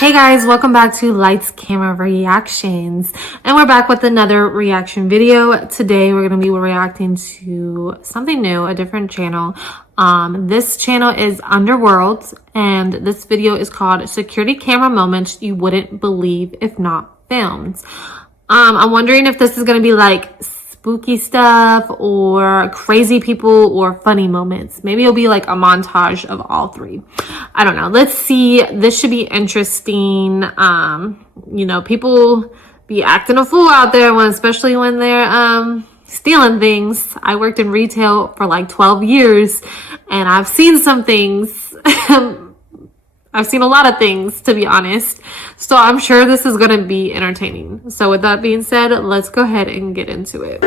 Hey guys, welcome back to Lights Camera Reactions, and we're back with another reaction video. Today we're going to be reacting to something new, a different channel. This channel is Underworld, and this video is called Security Camera Moments You Wouldn't Believe If Not Filmed. I'm wondering if this is going to be like spooky stuff or crazy people or funny moments. Maybe it'll be like a montage of all three. I don't know. Let's see. This should be interesting. You know, people be acting a fool out there, especially when they're stealing things. I worked in retail for like 12 years and I've seen some things. I've seen a lot of things, to be honest. So I'm sure this is going to be entertaining. So with that being said, let's go ahead and get into it.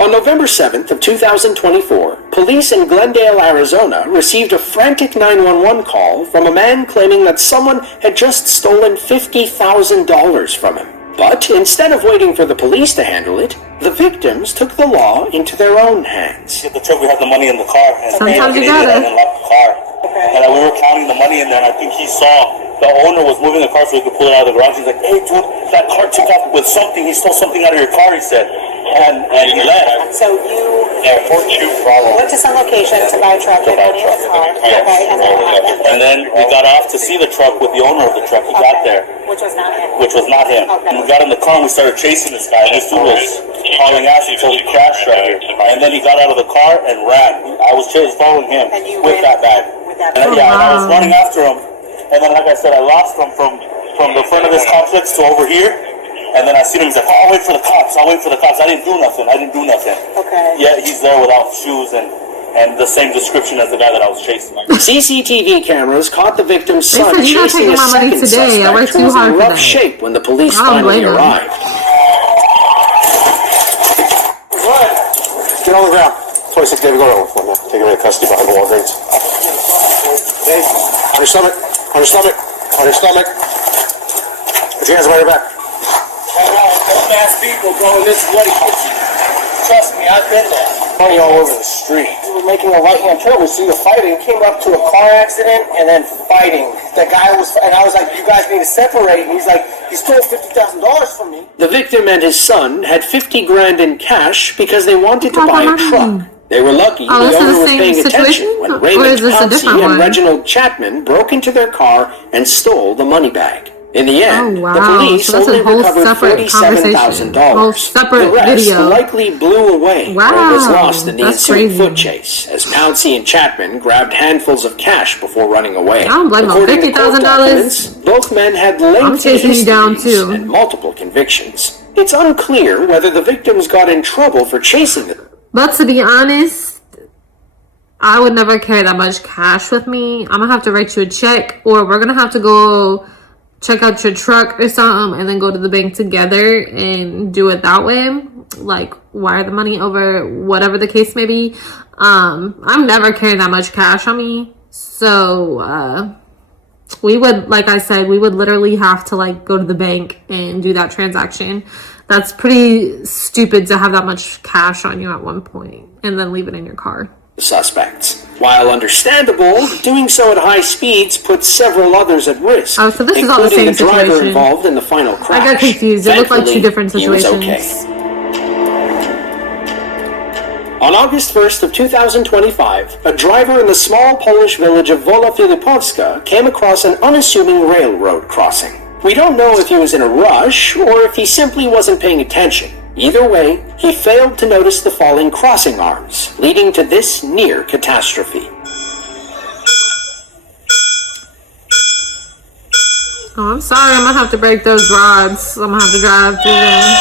On November 7th of 2024, police in Glendale, Arizona received a frantic 911 call from a man claiming that someone had just stolen $50,000 from him. But instead of waiting for the police to handle it, the victims took the law into their own hands. The truck, we had the money in the car. And sometimes you gotta. And locked the car. And we were counting the money in there, and I think he saw the owner was moving the car so he could pull it out of the garage. He's like, "Hey, dude, that car took off with something. He stole something out of your car," he said. And he left. So you went to some location to buy a truck and money in the car. Okay, and then we got off to see the truck with the owner of the truck. He got there. Which was not him. Okay. And we got in the car and we started chasing this guy. This dude was hauling ass until he crashed right here. And then he got out of the car and ran. I was following him with that bag. And I was running after him. And then, like I said, I lost him from the front of this complex to over here. And then I seen him. He's like, "Oh, I'll wait for the cops. I didn't do nothing. Okay. Yeah, he's there without shoes and the same description as the guy that I was chasing. CCTV cameras caught the victim's son You're not chasing taking a my money second today. I worked suspect who too was hard in for rough that. shape when the police I don't finally blame him. arrived. What? Get on the ground. 26 David, go over for now. Take away custody behind the Walgreens. Dave, on your stomach. On your stomach. On your stomach. Put your hands behind your back. Dumbass people, bro. This is what he gets you. Trust me, I've been there. Money all over the street. We were making a right-hand turn. We see the fighting. Came up to a car accident and then fighting. The guy was, and I was like, "You guys need to separate." And he's like, "He stole $50,000 from me." The victim and his son had 50 grand in cash because they wanted to buy a truck. They were lucky the owner was paying attention when Raymond Pouncey and Reginald Chapman broke into their car and stole the money bag. In the end, the police only recovered $47,000. The rest likely blew away or was lost in the ensuing foot chase as Pouncey and Chapman grabbed handfuls of cash before running away. I don't blame them. According to court documents, both men had lengthy histories and multiple convictions. It's unclear whether the victims got in trouble for chasing them. But to be honest, I would never carry that much cash with me. I'm gonna have to write you a check, or we're gonna have to go check out your truck or something and then go to the bank together and do it that way, like wire the money over, whatever the case may be. I'm never carrying that much cash on me, so we would, like I said, we would literally have to like go to the bank and do that transaction. That's pretty stupid to have that much cash on you at one point and then leave it in your car. Suspects. While understandable, doing so at high speeds puts several others at risk. Oh, so this is all the same driver situation. Involved in the final crash. I got confused. It looked like two different situations. He was okay. On August 1st of 2025, a driver in the small Polish village of Wola Filipowska came across an unassuming railroad crossing. We don't know if he was in a rush or if he simply wasn't paying attention. Either way, he failed to notice the falling crossing arms, leading to this near catastrophe. Oh, I'm sorry. I'm gonna have to break those rods. I'm gonna have to drive through them.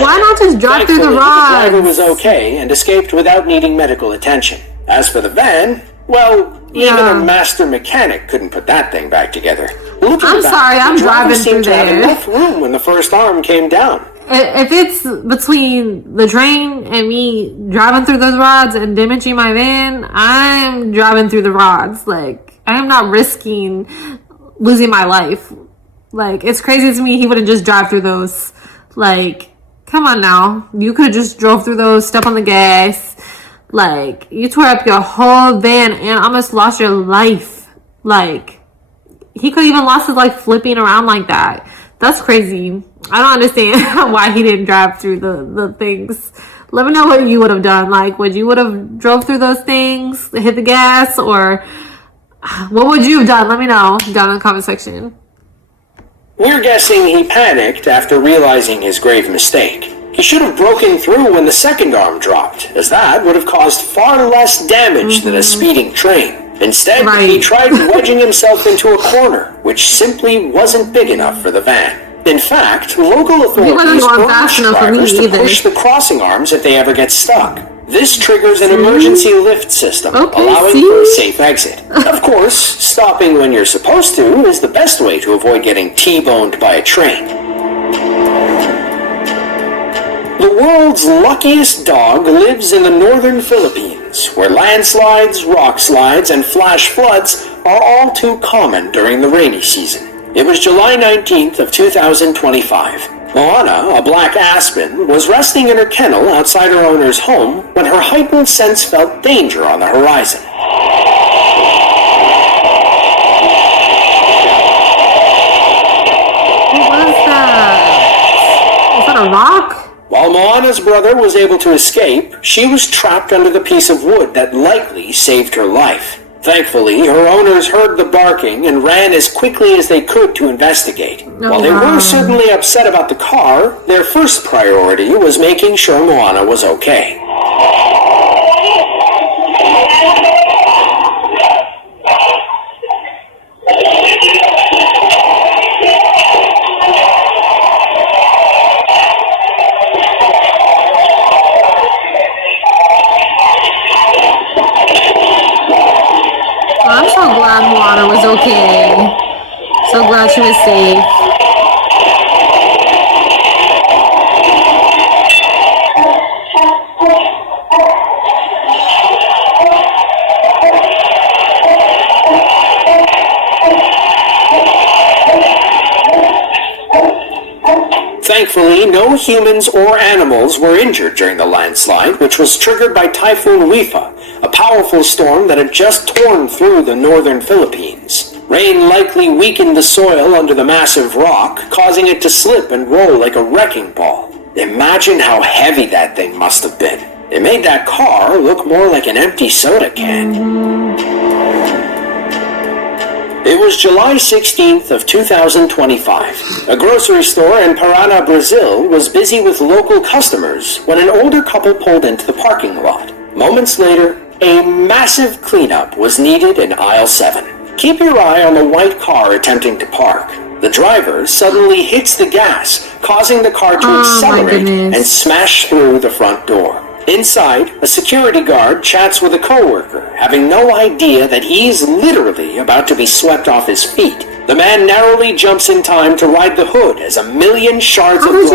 Why not just drive through the rods? The driver was okay and escaped without needing medical attention. As for the van, well, even a master mechanic couldn't put that thing back together. I'm sorry, I'm driving through there. There enough room when the first arm came down. If it's between the train and me driving through those rods and damaging my van, I'm driving through the rods. Like, I'm not risking losing my life. Like, it's crazy to me he wouldn't just drive through those. Like, Come on now. You could have just drove through those, step on the gas. Like, you tore up your whole van and almost lost your life. Like, he could even lost his life flipping around like that. That's crazy. I don't understand why he didn't drive through the things. Let me know what you would have done. Like, would you would have drove through those things, hit the gas, or what would you have done? Let me know down in the comment section. We're guessing he panicked after realizing his grave mistake. He should have broken through when the second arm dropped, as that would have caused far less damage than a speeding train. Instead, he tried wedging himself into a corner, which simply wasn't big enough for the van. In fact, local authorities urge drivers to push the crossing arms if they ever get stuck. This triggers an emergency lift system, allowing for a safe exit. Of course, stopping when you're supposed to is the best way to avoid getting T-boned by a train. The world's luckiest dog lives in the northern Philippines, where landslides, rock slides, and flash floods are all too common during the rainy season. It was July 19th of 2025. Moana, a black aspen, was resting in her kennel outside her owner's home when her heightened sense felt danger on the horizon. What was that? Is that a rock? While Moana's brother was able to escape, she was trapped under the piece of wood that likely saved her life. Thankfully, her owners heard the barking and ran as quickly as they could to investigate. While they were certainly upset about the car, their first priority was making sure Moana was okay. I'm so glad Moana was okay. So glad she was safe. Thankfully, no humans or animals were injured during the landslide, which was triggered by Typhoon Wifa, a powerful storm that had just torn through the northern Philippines. Rain likely weakened the soil under the massive rock, causing it to slip and roll like a wrecking ball. Imagine how heavy that thing must have been. It made that car look more like an empty soda can. It was July 16th of 2025. A grocery store in Parana, Brazil was busy with local customers when an older couple pulled into the parking lot. Moments later, a massive cleanup was needed in aisle 7. Keep your eye on the white car attempting to park. The driver suddenly hits the gas, causing the car to accelerate and smash through the front door. Inside, a security guard chats with a coworker, having no idea that he's literally about to be swept off his feet. The man narrowly jumps in time to ride the hood as a million shards of glass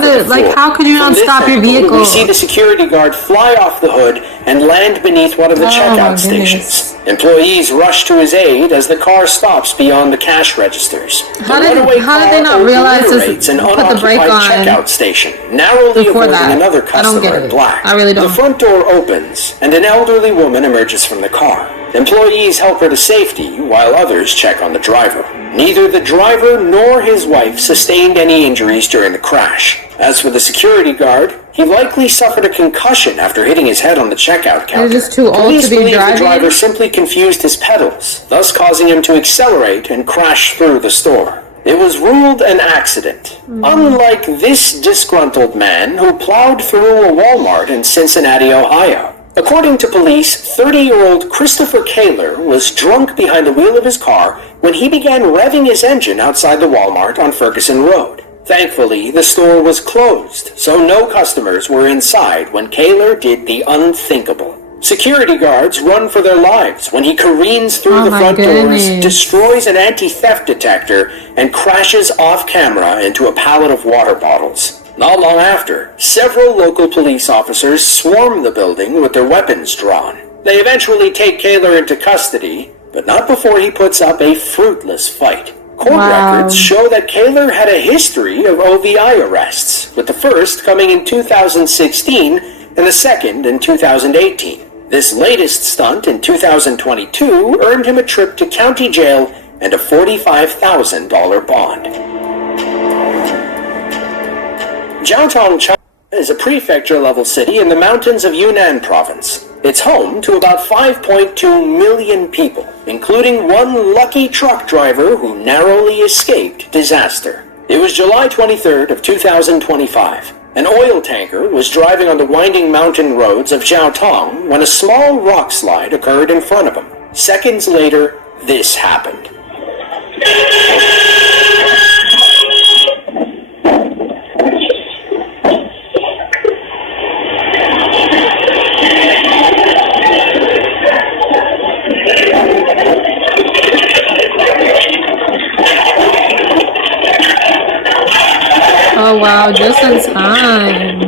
cover the floor. How could you not stop your vehicle? We see the security guard fly off the hood and land beneath one of the checkout stations. Employees rush to his aid as the car stops beyond the cash registers. How did they not realize to put the brake on checkout station, narrowly avoiding another customer in black? I really don't. The front door opens, and an elderly woman emerges from the car. Employees help her to safety, while others check on the driver. Neither the driver nor his wife sustained any injuries during the crash. As for the security guard, he likely suffered a concussion after hitting his head on the checkout counter. He was just too old Police to be believe driving. the driver simply confused his pedals, thus causing him to accelerate and crash through the store. It was ruled an accident, unlike this disgruntled man who plowed through a Walmart in Cincinnati, Ohio. According to police, 30-year-old Christopher Kaler was drunk behind the wheel of his car when he began revving his engine outside the Walmart on Ferguson Road. Thankfully, the store was closed, so no customers were inside when Kaler did the unthinkable. Security guards run for their lives when he careens through the front doors, destroys an anti-theft detector, and crashes off camera into a pallet of water bottles. Not long after, several local police officers swarm the building with their weapons drawn. They eventually take Kaler into custody, but not before he puts up a fruitless fight. Court records show that Kaler had a history of OVI arrests. with the first coming in 2016 and the second in 2018. This latest stunt in 2022 earned him a trip to county jail and a $45,000 bond. Jiaotong, China is a prefecture-level city in the mountains of Yunnan province. It's home to about 5.2 million people, including one lucky truck driver who narrowly escaped disaster. It was July 23rd of 2025. An oil tanker was driving on the winding mountain roads of Jiaotong when a small rock slide occurred in front of him. Seconds later, this happened. Oh wow, just in time.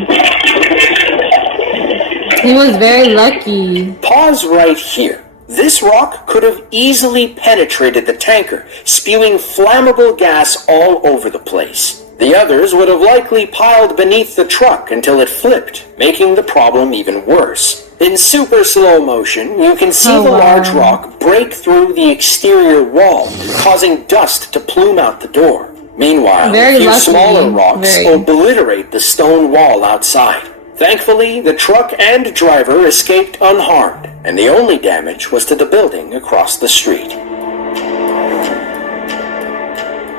He was very lucky. Pause right here. This rock could have easily penetrated the tanker, spewing flammable gas all over the place. The others would have likely piled beneath the truck until it flipped, making the problem even worse. In super slow motion, you can see the large rock break through the exterior wall, causing dust to plume out the door. Meanwhile, a few smaller rocks obliterate the stone wall outside. Thankfully, the truck and driver escaped unharmed, and the only damage was to the building across the street.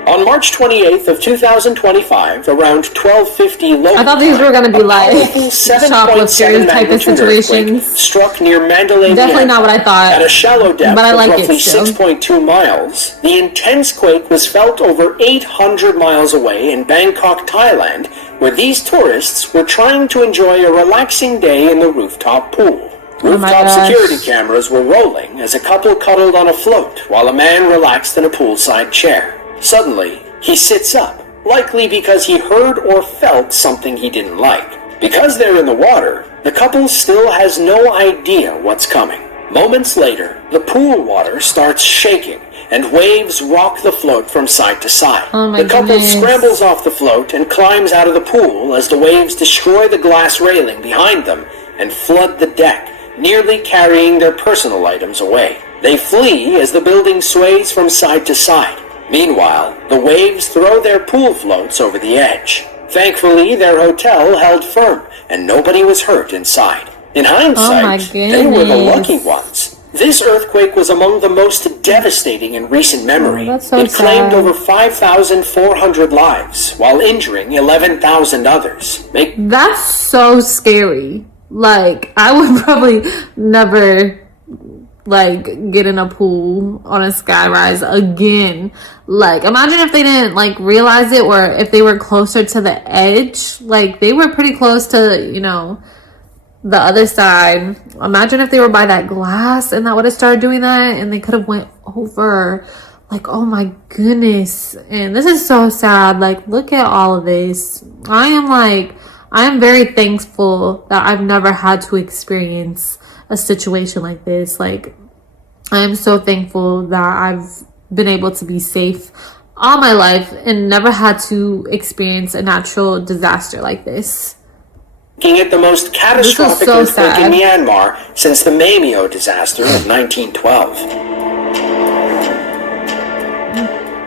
On March 28th of 2025, around 12:50 local I thought these were going to be like shoplifters type of situations. Struck near Mandalay. Definitely not what I thought. At a shallow depth but I like of roughly 6.2 miles, the intense quake was felt over 800 miles away in Bangkok, Thailand, where these tourists were trying to enjoy a relaxing day in the rooftop pool. Rooftop security cameras were rolling as a couple cuddled on a float while a man relaxed in a poolside chair. Suddenly, he sits up, likely because he heard or felt something he didn't like. Because they're in the water, the couple still has no idea what's coming. Moments later, the pool water starts shaking, and waves rock the float from side to side. The couple scrambles off the float and climbs out of the pool as the waves destroy the glass railing behind them and flood the deck, nearly carrying their personal items away. They flee as the building sways from side to side. Meanwhile, the waves throw their pool floats over the edge. Thankfully, their hotel held firm, and nobody was hurt inside. In hindsight, they were the lucky ones. This earthquake was among the most devastating in recent memory. It claimed over 5,400 lives, while injuring 11,000 others. That's so scary. Like, I would probably never get in a pool on a skyrise again. Like, imagine if they didn't realize it, or if they were closer to the edge. Like, they were pretty close to, the other side. Imagine if they were by that glass and that would have started doing that, and they could have went over. Oh my goodness. And this is so sad. Look at all of this. I am very thankful that I've never had to experience a situation like this. I am so thankful that I've been able to be safe all my life and never had to experience a natural disaster like this. Making it the most catastrophic earthquake in Myanmar since the Maemio disaster of 1912.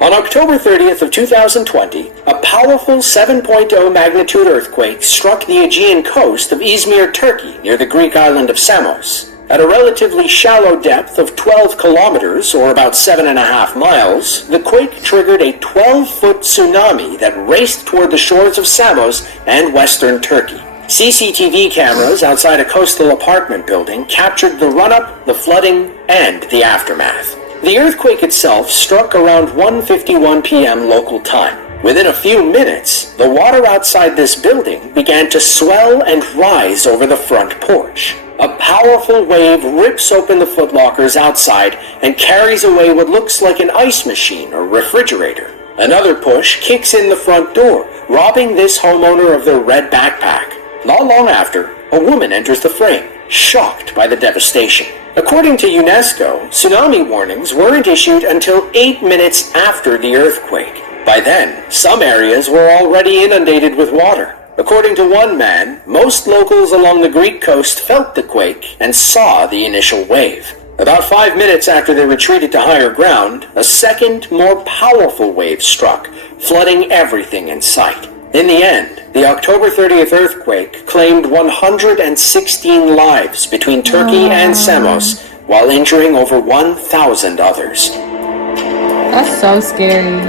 On October 30th of 2020, a powerful 7.0 magnitude earthquake struck the Aegean coast of Izmir, Turkey, near the Greek island of Samos. At a relatively shallow depth of 12 kilometers, or about 7.5 miles, the quake triggered a 12-foot tsunami that raced toward the shores of Samos and western Turkey. CCTV cameras outside a coastal apartment building captured the run-up, the flooding, and the aftermath. The earthquake itself struck around 1:51 p.m. local time. Within a few minutes, the water outside this building began to swell and rise over the front porch. A powerful wave rips open the footlockers outside and carries away what looks like an ice machine or refrigerator. Another push kicks in the front door, robbing this homeowner of their red backpack. Not long after, a woman enters the frame, shocked by the devastation. According to UNESCO, tsunami warnings weren't issued until 8 minutes after the earthquake. By then, some areas were already inundated with water. According to one man, most locals along the Greek coast felt the quake and saw the initial wave. About 5 minutes after they retreated to higher ground, a second, more powerful wave struck, flooding everything in sight. In the end, the October 30th earthquake claimed 116 lives between Turkey and Samos, while injuring over 1,000 others. That's so scary.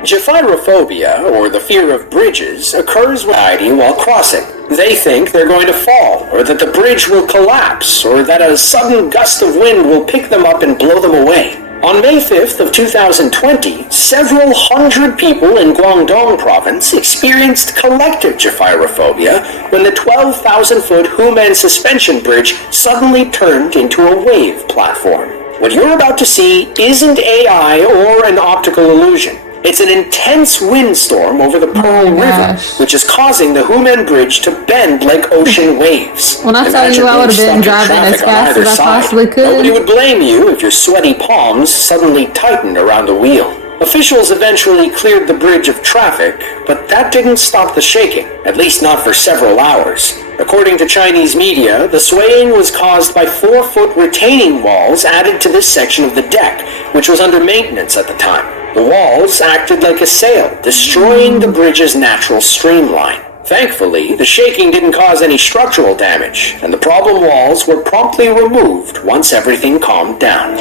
Gephyrophobia, or the fear of bridges, occurs with anxiety while crossing. They think they're going to fall, or that the bridge will collapse, or that a sudden gust of wind will pick them up and blow them away. On May 5th of 2020, several hundred people in Guangdong province experienced collective gephyrophobia when the 12,000-foot Humen suspension bridge suddenly turned into a wave platform. What you're about to see isn't AI or an optical illusion. It's an intense windstorm over the Pearl River, which is causing the Humen Bridge to bend like ocean waves. When I tell you I would have been driving as fast as I possibly could. Nobody would blame you if your sweaty palms suddenly tightened around the wheel. Officials eventually cleared the bridge of traffic, but that didn't stop the shaking, at least not for several hours. According to Chinese media, the swaying was caused by 4-foot retaining walls added to this section of the deck, which was under maintenance at the time. The walls acted like a sail, destroying the bridge's natural streamline. Thankfully, the shaking didn't cause any structural damage, and the problem walls were promptly removed once everything calmed down.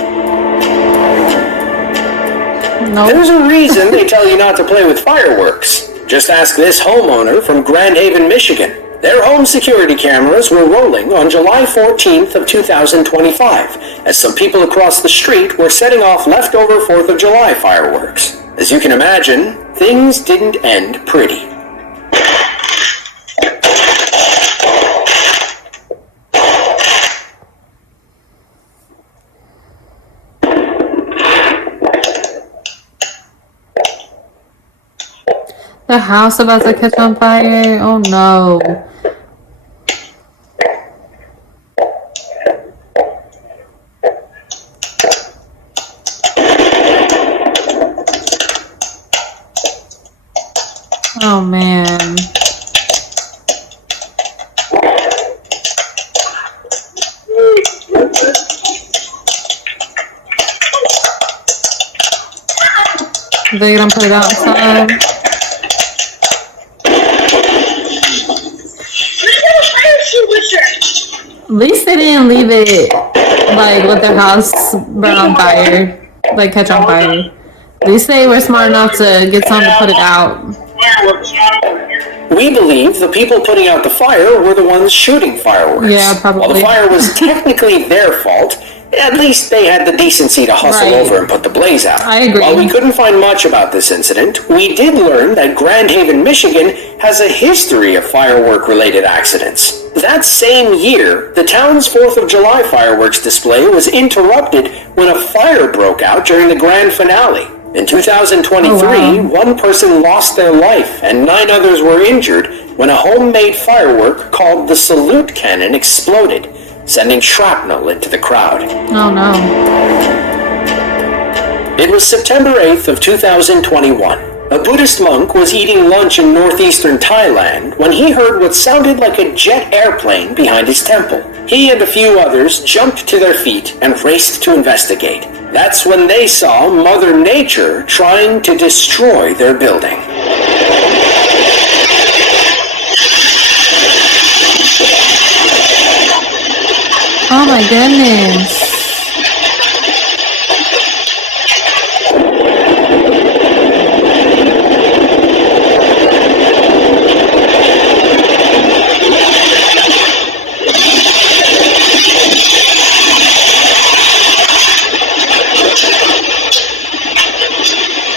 There's a reason they tell you not to play with fireworks. Just ask this homeowner from Grand Haven, Michigan. Their home security cameras were rolling on July 14th of 2025, as some people across the street were setting off leftover 4th of July fireworks. As you can imagine, things didn't end pretty. The house about to catch on fire. Oh no. Oh man. They're gonna put it outside. At least they didn't leave it like with their house burn on fire, like catch on fire. At least they were smart enough to get someone to put it out. We believe the people putting out the fire were the ones shooting fireworks. Yeah, probably. While the fire was technically their fault, at least they had the decency to hustle over and put the blaze out. I agree. While we couldn't find much about this incident, we did learn that Grand Haven, Michigan has a history of firework-related accidents. That same year, the town's 4th of July fireworks display was interrupted when a fire broke out during the grand finale. In 2023, one person lost their life and 9 others were injured when a homemade firework called the Salute Cannon exploded, sending shrapnel into the crowd. Oh no. It was September 8th of 2021. A Buddhist monk was eating lunch in northeastern Thailand when he heard what sounded like a jet airplane behind his temple. He and a few others jumped to their feet and raced to investigate. That's when they saw Mother Nature trying to destroy their building. Oh my goodness.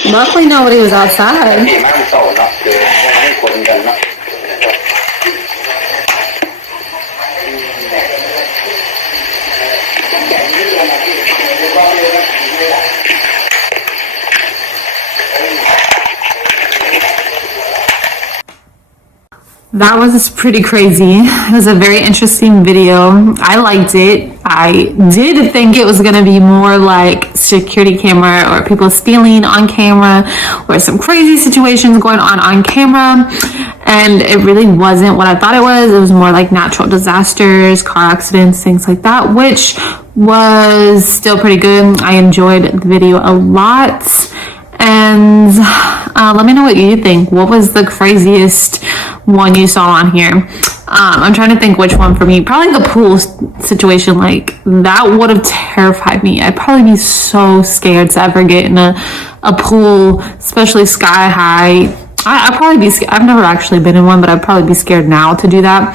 Luckily nobody was outside. That was pretty crazy. It was a very interesting video. I liked it. I did think it was going to be more like security camera or people stealing on camera or some crazy situations going on camera. And it really wasn't what I thought it was. It was more like natural disasters, car accidents, things like that, which was still pretty good. I enjoyed the video a lot. And let me know what you think. What was the craziest one you saw on here? I'm trying to think which one for me. Probably the pool situation. Like, that would have terrified me. I'd probably be so scared to ever get in a pool, especially sky high. I'd probably be scared. I've never actually been in one, but I'd probably be scared now to do that.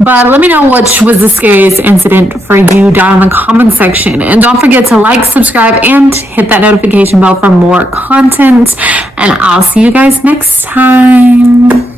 But let me know which was the scariest incident for you down in the comment section. And don't forget to like, subscribe, and hit that notification bell for more content. And I'll see you guys next time.